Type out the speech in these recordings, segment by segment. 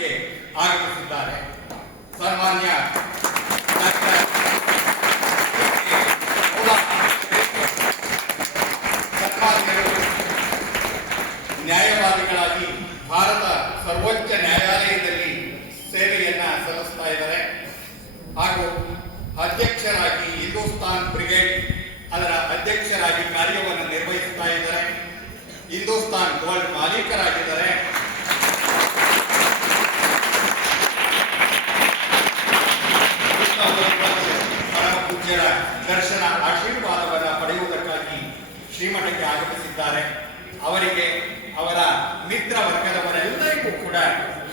ಪೀಠಕ್ಕೆ ಆಗಮಿಸಿದ್ದಾರೆ. ಸನ್ಮಾನ್ಯ ಸನ್ಮಾನ್ಯರು ನ್ಯಾಯವಾದಿಗಳಾಗಿ ಭಾರತ ಸರ್ವೋಚ್ಚ ನ್ಯಾಯಾಲಯದಲ್ಲಿ ಸೇವೆಯನ್ನ ಸಲ್ಲಿಸ್ತಾ ಇದ್ದಾರೆ ಹಾಗೂ ಅಧ್ಯಕ್ಷರಾಗಿ ಹಿಂದೂಸ್ತಾನ್ ಬ್ರಿಗೇಡ್ ಅದರ ಅಧ್ಯಕ್ಷರಾಗಿ ಕಾರ್ಯವನ್ನು ನಿರ್ವಹಿಸ್ತಾ ಇದ್ದಾರೆ. ಹಿಂದೂಸ್ತಾನ್ ಗೋಲ್ಡ್ ಮಾಲೀಕರಾಗಿದ್ದಾರೆ. ಪರಮ ಪೂಜ್ಯರ ದರ್ಶನ ಆಶೀರ್ವಾದವನ್ನು ಪಡೆಯುವುದಕ್ಕಾಗಿ ಶ್ರೀಮಠಕ್ಕೆ ಆಗಮಿಸಿದ್ದಾರೆ. ಅವರಿಗೆ ಅವರ ಮಿತ್ರ ವರ್ಗದವರೆಲ್ಲರಿಗೂ ಕೂಡ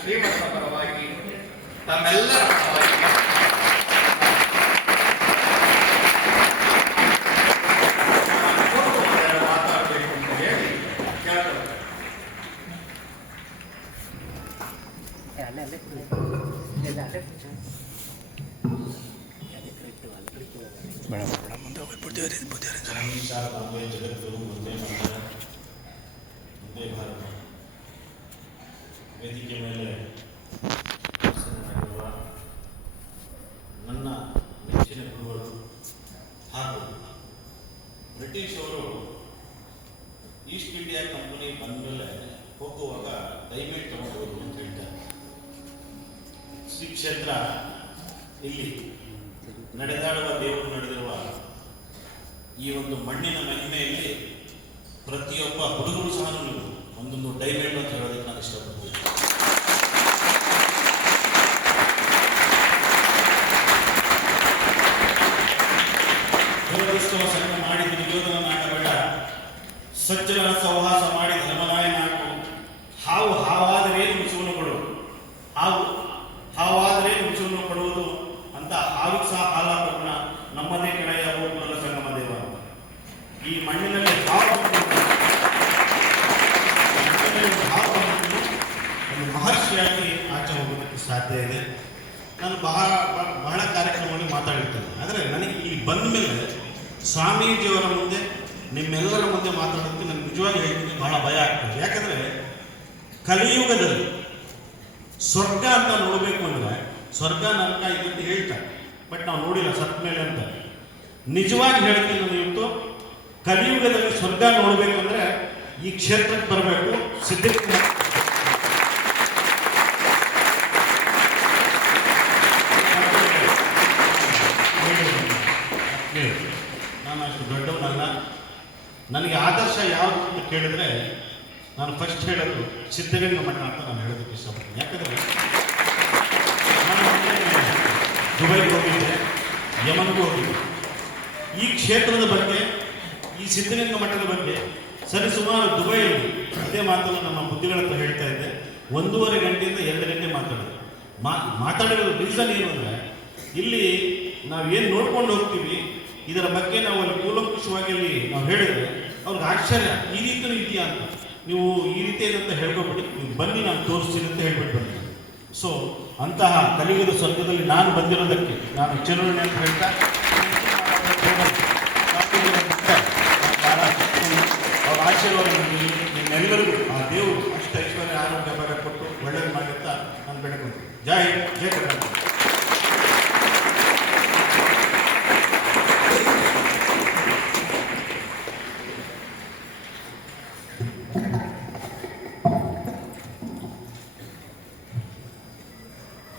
ಶ್ರೀಮಠದ ಪರವಾಗಿ ತಮ್ಮೆಲ್ಲರ ಪರವಾಗಿ ಮಾತಾಡಬೇಕು ಅಂತ ಹೇಳಿ ಕೇಳ್ಕೊಳ್ತಾರೆ. ಜಗದ್ಗುರು ಒಂದೇ ಭಾರತ ವೇದಿಕೆ ಮೇಲೆ ನನ್ನ ನೆಚ್ಚಿನ ಗುರುಗಳು ಹಾಗೂ ಬ್ರಿಟಿಷ್ ಅವರು ಈಸ್ಟ್ ಇಂಡಿಯಾ ಕಂಪನಿ ಬಂದ ಮೇಲೆ ಹೋಗುವಾಗ ದಯವಿಟ್ಟು ತಗೊಂಡು ಅಂತ ಹೇಳ್ತಾರೆ. ಶ್ರೀ ಕ್ಷೇತ್ರ ಇಲ್ಲಿ ನಡೆದಾಡುವ ದೇವರು ನಡೆದಿರುವ ಈ ಒಂದು ಮಣ್ಣಿನ ಮಹಿಮೆಯಲ್ಲಿ ಪ್ರತಿಯೊಬ್ಬ ಹುಡುಗರು ಸಹ ನೀವು ಒಂದೊಂದು ಡೈಮಂಡ್ ಅಂತ ಹೇಳೋದಕ್ಕೆ ನಾನು ಇಷ್ಟಪಡ್ತೀನಿ. ದುರದೃಷ್ಟವ ಸಂಘ ಮಾಡಿ ದುರ್ಯೋಧನನಾಗಬೇಡ, ಸಜ್ಜನರ ಸಹವಾಸ ಮಾಡಿ ಧರ್ಮನಾಯನಾಗು. ಹಾವು ಹಾವಾದರೇನು ವಿಷವನ್ನು ಕೊಡು, ಹಾವಾದರೇನು ವಿಷವನ್ನು ಕೊಡುವುದು ಅಂತ ಹಾವಿಗೆ ಸಹ ಹಾಲ ಕೊಡೋಣ. ನಮ್ಮದೇ ಕಡೆಯ ಹೋಗುವ ಸಂಗಮ ದೇವ ಅಂತ ಈ ಮಣ್ಣಿನಲ್ಲಿ ಹಾವು ಒಂದು ಮಹರ್ಷಿಯಾಗಿ ಆಚೆ ಹೋಗೋದಕ್ಕೆ ಸಾಧ್ಯ ಇದೆ. ನಾನು ಬಹಳ ಕಾರ್ಯಕ್ರಮಗಳಲ್ಲಿ ಮಾತಾಡಿರ್ತೇನೆ. ಆದರೆ ನನಗೆ ಇಲ್ಲಿ ಬಂದ ಮೇಲೆ ಸ್ವಾಮೀಜಿಯವರ ಮುಂದೆ ನಿಮ್ಮೆಲ್ಲರ ಮುಂದೆ ಮಾತಾಡೋದಕ್ಕೆ ನನಗೆ ನಿಜವಾಗಿ ಹೇಳ್ತೀನಿ ಬಹಳ ಭಯ ಆಗ್ತದೆ. ಯಾಕಂದರೆ ಕಲಿಯುಗದಲ್ಲಿ ಸ್ವರ್ಗ ಅಂತ ನೋಡಬೇಕು ಅಂದರೆ ಸ್ವರ್ಗ ನರಕ ಇದಂತ ಹೇಳ್ತಾರೆ, ಬಟ್ ನಾವು ನೋಡಿಲ್ಲ ಸತ್ ಮೇಲೆ ಅಂತ. ನಿಜವಾಗಿ ಹೇಳ್ತೀನಿ ನಾನು ಇವತ್ತು ಕಲಿಯುಗದಲ್ಲಿ ಸ್ವರ್ಗ ನೋಡಬೇಕಂದ್ರೆ ಈ ಕ್ಷೇತ್ರಕ್ಕೆ ಬರಬೇಕು. ಸಿದ್ಧಕ್ಕೆ ನಾನು ಅಷ್ಟು ದೊಡ್ಡವನಲ್ಲ. ನನಗೆ ಆದರ್ಶ ಯಾವುದು ಅಂತ ಕೇಳಿದ್ರೆ ನಾನು ಫಸ್ಟ್ ಹೇಳೋದು ಸಿದ್ಧಗಂಗಾ ಮಠ ಅಂತ ನಾನು ಹೇಳೋದಕ್ಕೆ ಇಷ್ಟಪಡ್ತೀನಿ. ಯಾಕಂದರೆ ನಾನು ದುಬೈಗೆ ಹೋಗಿದ್ದೆ, ಯಮನ್ಗೂ ಹೋಗಿದ್ದೆ. ಈ ಕ್ಷೇತ್ರದ ಬಗ್ಗೆ, ಈ ಸಿದ್ಧಗಂಗಾ ಮಠದ ಬಗ್ಗೆ ಸರಿಸುಮಾರು ದುಬೈಯಲ್ಲಿ ಅದೇ ಮಾತನ್ನು ನಮ್ಮ ಬುದ್ಧಿಗಳ ಹತ್ರ ಹೇಳ್ತಾ ಇದ್ದೆ. 1.5 ಗಂಟೆಯಿಂದ 2 ಗಂಟೆ ಮಾತಾಡಿರೋ ರೀಸನ್ ಏನು ಅಂದರೆ, ಇಲ್ಲಿ ನಾವೇನು ನೋಡ್ಕೊಂಡು ಹೋಗ್ತೀವಿ ಇದರ ಬಗ್ಗೆ ನಾವು ಅಲ್ಲಿ ಕೂಲಂಕುಷವಾಗಿ ಅಲ್ಲಿ ನಾವು ಹೇಳಿದ್ರೆ ಅವ್ರಿಗೆ ಆಶ್ಚರ್ಯ, ಈ ರೀತಿಯೂ ಇದೆಯಾ ಅಂತ. ನೀವು ಈ ರೀತಿ ಇದೆ ಅಂತ ಹೇಳ್ಕೊಬಿಟ್ಟು ನೀವು ಬನ್ನಿ ನಾನು ತೋರಿಸ್ತೀನಿ ಅಂತ ಹೇಳ್ಬಿಟ್ಟು ಬಂದೆ. ಸೊ ಅಂತಹ ಕಲಿಯುಗದ ಸ್ವರ್ಗದಲ್ಲಿ ನಾನು ಬಂದಿರೋದಕ್ಕೆ ನಾನು ಚಿರುಣಿ ಅಂತ ಹೇಳ್ತಾ ಅವ್ರ ಆಶೀರ್ವಾದ ನಿಮ್ಮೆಲ್ಲರಿಗೂ ಆ ದೇವರು ಅಷ್ಟು ಐಶ್ವರ್ಯ ಆರೋಗ್ಯ ಬರ ಕೊಟ್ಟು ಒಳ್ಳೇದು ಮಾಡಿರ್ತಾ ನಾನು ಬೆಳಕೊಂತೀನಿ. ಜೈ ಜೈ ಕರ್ನಾಟಕ.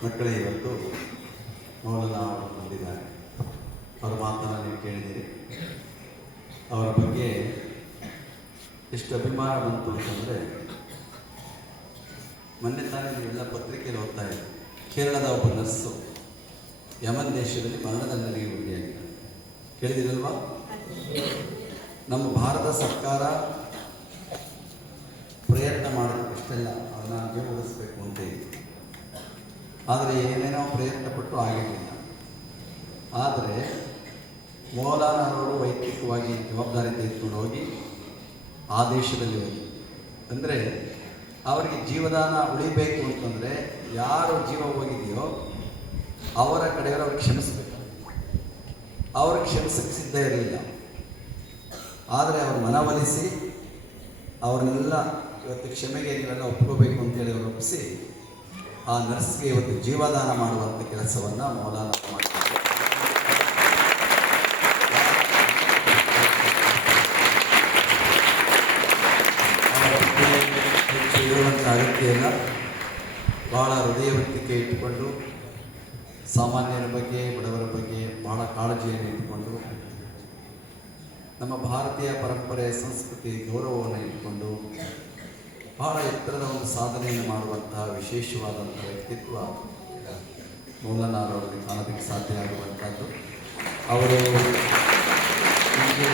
ಮಕ್ಕಳೇ, ಇವತ್ತು ಮೌಲಾನಾ ಅವರು ಬಂದಿದ್ದಾರೆ. ಅವರ ಮಾತನ್ನು ನೀವು ಕೇಳಿದ್ದೀರಿ. ಅವರ ಬಗ್ಗೆ ಎಷ್ಟು ಅಭಿಮಾನ ಬಂತು ಅಂತಂದರೆ, ಮೊನ್ನೆ ತಾನೇ ನೀವೆಲ್ಲ ಪತ್ರಿಕೆಯಲ್ಲಿ ಓದ್ತಾ ಇದ್ದೀವಿ, ಕೇರಳದ ಒಬ್ಬ ನರ್ಸು ಯಮನ್ ದೇಶದಲ್ಲಿ ಮರಣದಂಡನೆಗೆ ಗುರಿಯಾಗಿದೆ. ಕೇಳಿದಿರಲ್ವಾ? ನಮ್ಮ ಭಾರತ ಸರ್ಕಾರ ಪ್ರಯತ್ನ ಮಾಡೋದಕ್ಕೆ ಇಷ್ಟೆಲ್ಲ ಅದನ್ನು ಜೀವಗೊಳಿಸಬೇಕು ಅಂತ ಇದೆ. ಆದರೆ ಏನೇನೋ ಪ್ರಯತ್ನ ಪಟ್ಟು ಆಗಿರಲಿಲ್ಲ. ಆದರೆ ಮೌಲಾನಾ ಅವರು ವೈಯಕ್ತಿಕವಾಗಿ ಜವಾಬ್ದಾರಿ ತೆಗೆದುಕೊಂಡು ಹೋಗಿ ಆ ದೇಶದಲ್ಲಿ ಹೋಗಿ, ಅಂದರೆ ಅವರಿಗೆ ಜೀವದಾನ ಉಳಿಬೇಕು ಅಂತಂದರೆ ಯಾರು ಜೀವ ಹೋಗಿದೆಯೋ ಅವರ ಕಡೆಯವರು ಅವ್ರಿಗೆ ಕ್ಷಮಿಸಬೇಕು. ಅವ್ರಿಗೆ ಕ್ಷಮಿಸಕ್ಕೆ ಸಿದ್ಧ ಇರಲಿಲ್ಲ. ಆದರೆ ಅವರು ಮನವೊಲಿಸಿ ಅವ್ರನ್ನೆಲ್ಲ ಇವತ್ತು ಕ್ಷಮೆಗೆ ನೀವೆಲ್ಲ ಒಪ್ಕೋಬೇಕು ಅಂತೇಳಿ ಅವರು ಒಪ್ಪಿಸಿ ಆ ನರ್ಸ್ಗೆ ಇವತ್ತು ಜೀವದಾನ ಮಾಡುವಂಥ ಕೆಲಸವನ್ನು ಮೌಲಾನ ಮಾಡ್ತಾರೆ. ಹೆಚ್ಚು ಇರುವಂಥ ಅಗತ್ಯ ಇಲ್ಲ. ಭಾಳ ಹೃದಯವೃತ್ತಿಕೆ ಇಟ್ಟುಕೊಂಡು ಸಾಮಾನ್ಯರ ಬಗ್ಗೆ, ಬಡವರ ಬಗ್ಗೆ ಭಾಳ ಕಾಳಜಿಯನ್ನು ಇಟ್ಟುಕೊಂಡು ನಮ್ಮ ಭಾರತೀಯ ಪರಂಪರೆ, ಸಂಸ್ಕೃತಿ, ಗೌರವವನ್ನು ಇಟ್ಟುಕೊಂಡು ಬಹಳ ಎತ್ತರದ ಒಂದು ಸಾಧನೆಯನ್ನು ಮಾಡುವಂತಹ ವಿಶೇಷವಾದಂಥ ವ್ಯಕ್ತಿತ್ವ ಮೌಲಾನಾರವರಲ್ಲಿ ಕಾಣೋದಕ್ಕೆ ಸಾಧ್ಯ ಆಗುವಂಥದ್ದು. ಅವರು ಹೀಗೆ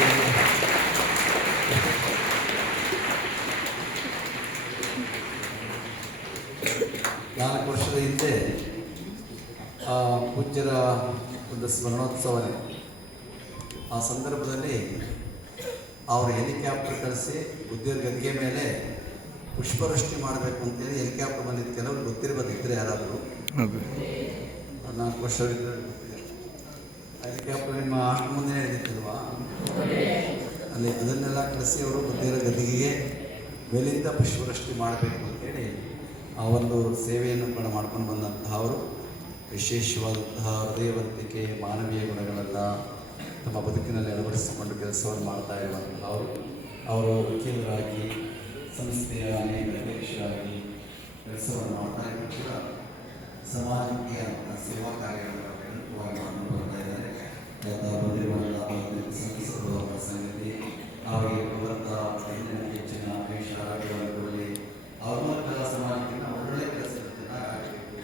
4 ವರ್ಷದ ಹಿಂದೆ ಪೂಜ್ಯರ ಒಂದು ಸ್ಮರಣೋತ್ಸವನೇ. ಆ ಸಂದರ್ಭದಲ್ಲಿ ಅವರು ಹೆಲಿಕಾಪ್ಟರ್ ಕಳಿಸಿ ಉದ್ಯೋಗ ಗದ್ಗೆ ಮೇಲೆ ಪುಷ್ಪವೃಷ್ಟಿ ಮಾಡಬೇಕು ಅಂತೇಳಿ ಹೆಲಿಕಾಪ್ಟರ್ ಬಂದಿದ್ದು. ಕೆಲವರು ಗೊತ್ತಿರಬೋದಿದ್ದರೆ ಯಾರಾದರೂ 4 ವರ್ಷವಿದ್ದರೆ ಗೊತ್ತಿದೆ. ಹೆಲಿಕಾಪ್ಟರ್ ನಿಮ್ಮ ಅಷ್ಟು ಮುಂದೆ ಹಿಡಿದಿತ್ತಲ್ವಾ, ಅಲ್ಲಿ ಅದನ್ನೆಲ್ಲ ಕಳಿಸಿ ಅವರು ಬುದ್ಧಿರ ಗದ್ದಿಗೆಗೆ ಮೇಲಿಂದ ಪುಷ್ಪವೃಷ್ಟಿ ಮಾಡಬೇಕು ಅಂತೇಳಿ ಆ ಒಂದು ಸೇವೆಯನ್ನು ಕೂಡ ಮಾಡ್ಕೊಂಡು ಬಂದಂತಹ ಅವರು ವಿಶೇಷವಾದಂತಹ ಹೃದಯವಂತಿಕೆ, ಮಾನವೀಯ ಗುಣಗಳೆಲ್ಲ ತಮ್ಮ ಬದುಕಿನಲ್ಲಿ ಅಳವಡಿಸಿಕೊಂಡು ಕೆಲಸವನ್ನು ಮಾಡ್ತಾ ಇರುವಂತಹ ಅವರು ವಕೀಲರಾಗಿ, ಸಂಸ್ಥೆಯ ಅನೇಕ ಅಧ್ಯಕ್ಷರಾಗಿ ಕೆಲಸವನ್ನು ಮಾಡ್ತಾ ಇದ್ದು ಕೂಡ ಸಮಾಜಕ್ಕೆ ಅಂತ ಸೇವಾ ಕಾರ್ಯಗಳನ್ನು ಪ್ರಮುಖವಾಗಿ ಮಾಡ್ಕೊಂಡು ಬರ್ತಾ ಇದ್ದಾರೆ. ಬಂದಿರುವಂತಹ ಸಂತಸದ ಸಂಗತಿ. ಅವರಿಗೆ ಬರುವಂಥ ಹೆಚ್ಚಿನ ಆಯುಷ ಆರೋಗ್ಯವಾಗಿ ಅವ್ರ ಮೂಲಕ ಸಮಾಜಕ್ಕೆ ಒಳ್ಳೆಯ ಕೆಲಸ ಚೆನ್ನಾಗಿ ಆಗಬೇಕು.